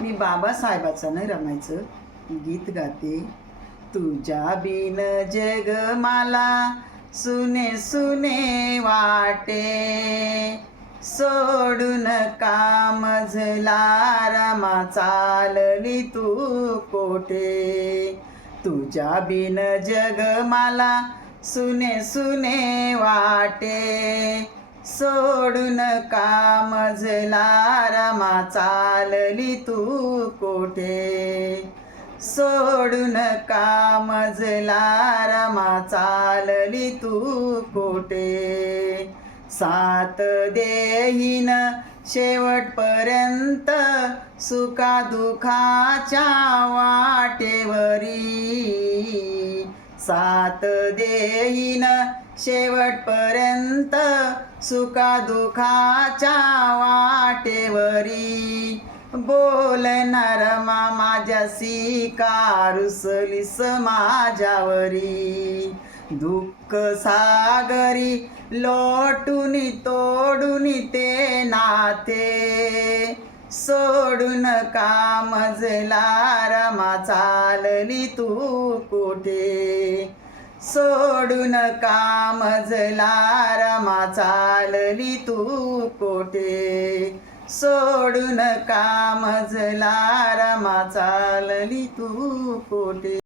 मी बाबासाहेबाचं नाही रमायचं. गीत गाते. तुझ्या बिन जग मला सुने सुने वाटे. सोडून कामझला रमा चालली तू कोठे? तुझ्या बिन जग मला सुने सुने वाटे. सोडून कामझला रमा चालली तू कोठे? सोडून कामझला रमा चालली तू कोठे? सात देहीन शेवटपर्यंत सुखा दुखाच्या वाटेवरी. सात देईन शेवटपर्यंत सुखा दुखाच्या वाटेवरी. बोलणार मा माझ्यासी कारुसलीस माझ्यावरी? दुःख सागरी लोटून तोडून ते नाते. सोडून कामजला रमा चालली तू कुठे? सोडून काम रमा चालली तू कोठे सोडून काम रमा चालली तू कोठे